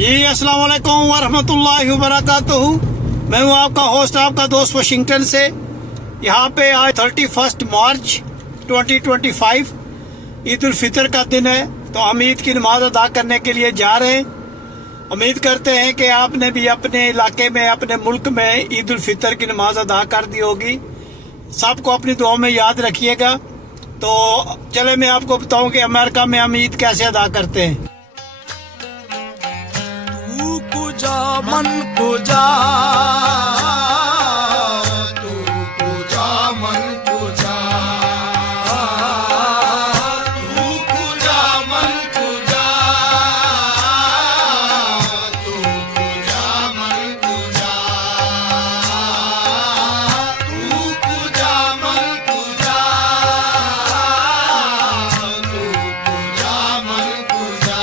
जी अस्सलाम वालेकुम वरहमतुल्लाहि वबरकातुहू। मैं हूँ आपका होस्ट, आपका दोस्त वाशिंगटन से। यहाँ पे आज 31 मार्च 2025 ईद उल फितर का दिन है, तो हम ईद की नमाज अदा करने के लिए जा रहे हैं। उम्मीद करते हैं कि आपने भी अपने इलाके में, अपने मुल्क में ईद उल फितर की नमाज अदा कर दी होगी। सबको अपनी दुआ में याद रखिएगा। तो चले मैं आपको बताऊं कि अमेरिका में हम ईद कैसे अदा करते हैं। तू कुजा मन कुजा, तू कुजा मन कुजा, तू कुजा मन कुजा, तू कुजा मन कुजा, तू कुजा मन कुजा, तू कुजा मन कुजा।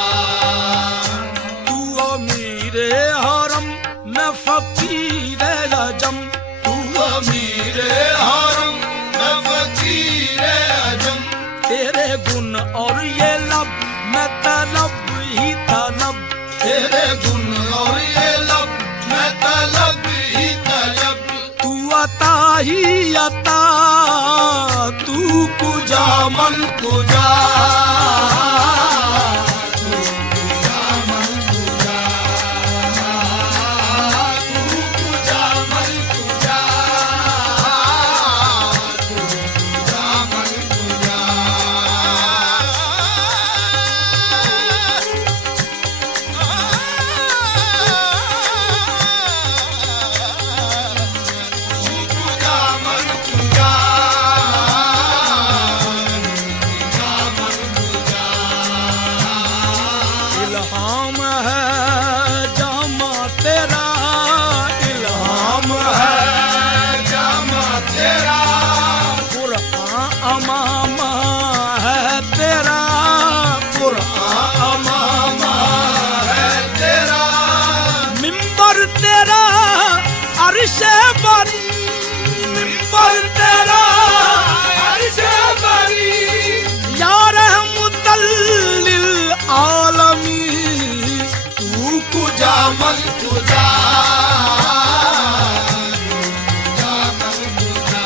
तू अमीरे हरम मैं फकीर अजम, तू अमीरे हरम मैं फकीर अजम। तेरे गुण और ये लब मैं तलब ही तलब, तेरे गुण और ये लब मैं तलब ही तलब। तू अता ही अता, तू कुजा मन कुजा, इल्हाम है जामा तेरा, इल्हाम है जामा तेरा। कुरान अमामा है तेरा, कुरान अमामा है तेरा। मिंबर तेरा अर्शे बरी, मिंबर तेरा अर्शे बरी। यार मुतल्लिल आलमी, तू कुजा मन कुजा, कुजा मन कुजा।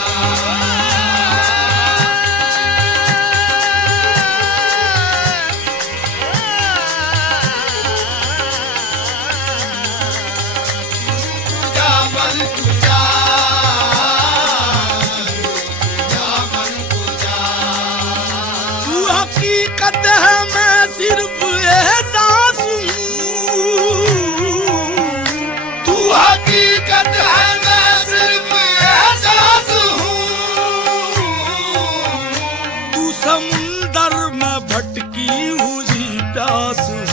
कुजा मन कुजा, कुजा मन कुजा। तू हकीकत है मैं सिर्फ एहसास हूँ, तू हकीकत है मैं सिर्फ एहसास हूँ। तू समुंदर में भटकी हुई प्यास हूँ,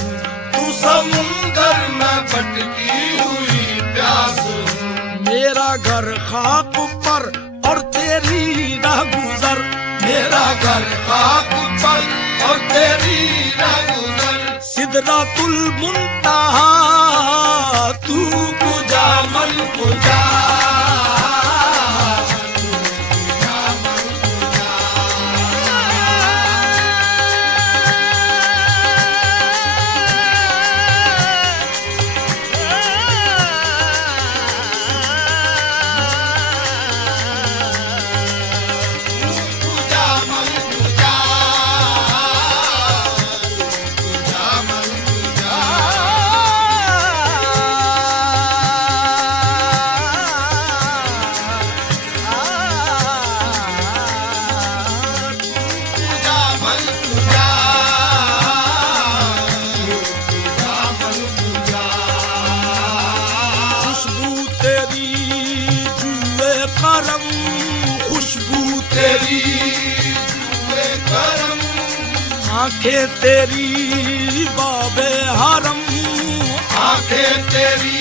तू समुंदर में भटकी हुई प्यास हूँ। मेरा घर खाक पर और तेरी राह गुजर, मेरा घर खाक पर और तेरी राह गुजर। सिदरातुल मुंतहा, तू कुजा मन कुजा, तू कुजा मन कुजा। कुजा मन कुजा, कुजा मन कुजा। कुजा मन कुजा, कुजा मन कुजा। खुशबू तेरी जुए करम, खुशबू तेरी जुए करम। आंखें तेरी बाबे हरम, आंखें तेरी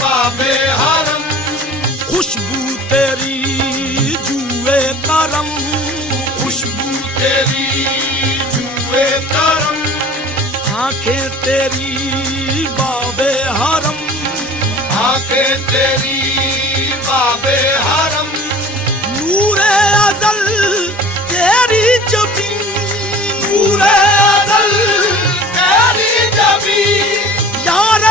बाबे हरम। खुशबू तेरी जुए करम, खुशबू तेरी जुए करम। आंखें तेरी बाबे हरम, आंखें तेरी बाबे हरम। नूरे अज़ल तेरी जबी, नूरे अज़ल तेरी जबी। यार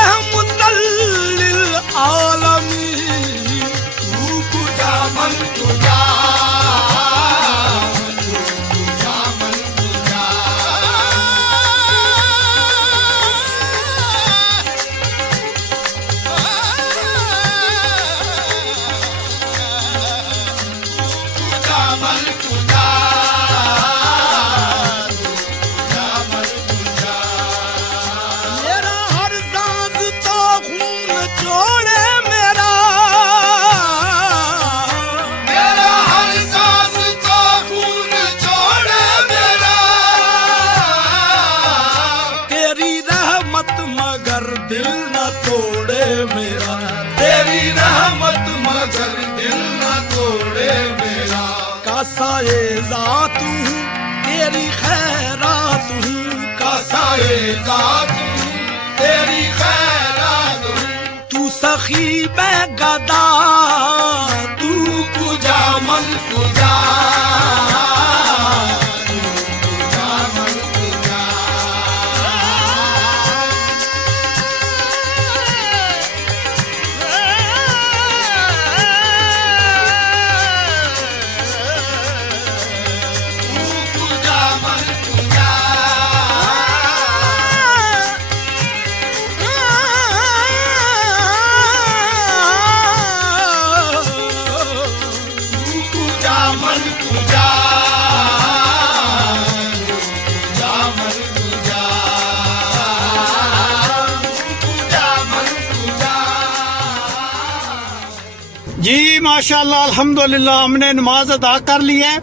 दिल न तोड़े मेरा, तेरी रहमत मगर दिल न तोड़े मेरा। कासाए ज़ात हूँ तेरी खैरात हूँ, कासाए ज़ात हूँ तेरी खैरात हूँ। तू सखी मैं गदा, तू पूजा मन पूजा, जी माशाल्लाह अल्हम्दुलिल्लाह हमने नमाज अदा कर ली है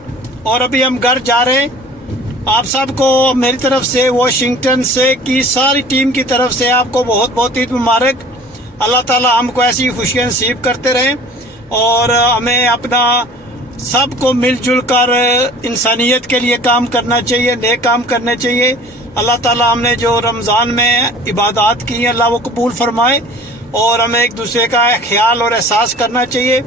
और अभी हम घर जा रहे हैं। आप सबको मेरी तरफ से वॉशिंगटन से की सारी टीम की तरफ से आपको बहुत बहुत ईद मुबारक। अल्लाह ताला हमको ऐसी खुशियाँ नसीब करते रहें और हमें अपना सबको मिलजुल कर इंसानियत के लिए काम करना चाहिए, नेक काम करने चाहिए। अल्लाह ताला हमने जो रमज़ान में इबादत की है अल्लाह वो कबूल फरमाए और हमें एक दूसरे का ख्याल और एहसास करना चाहिए।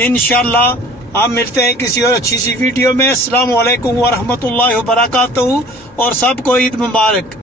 इंशाल्लाह हम मिलते हैं किसी और अच्छी सी वीडियो में। अस्सलाम वालेकुम व रहमतुल्लाहि व बरकातहू और सबको ईद मुबारक।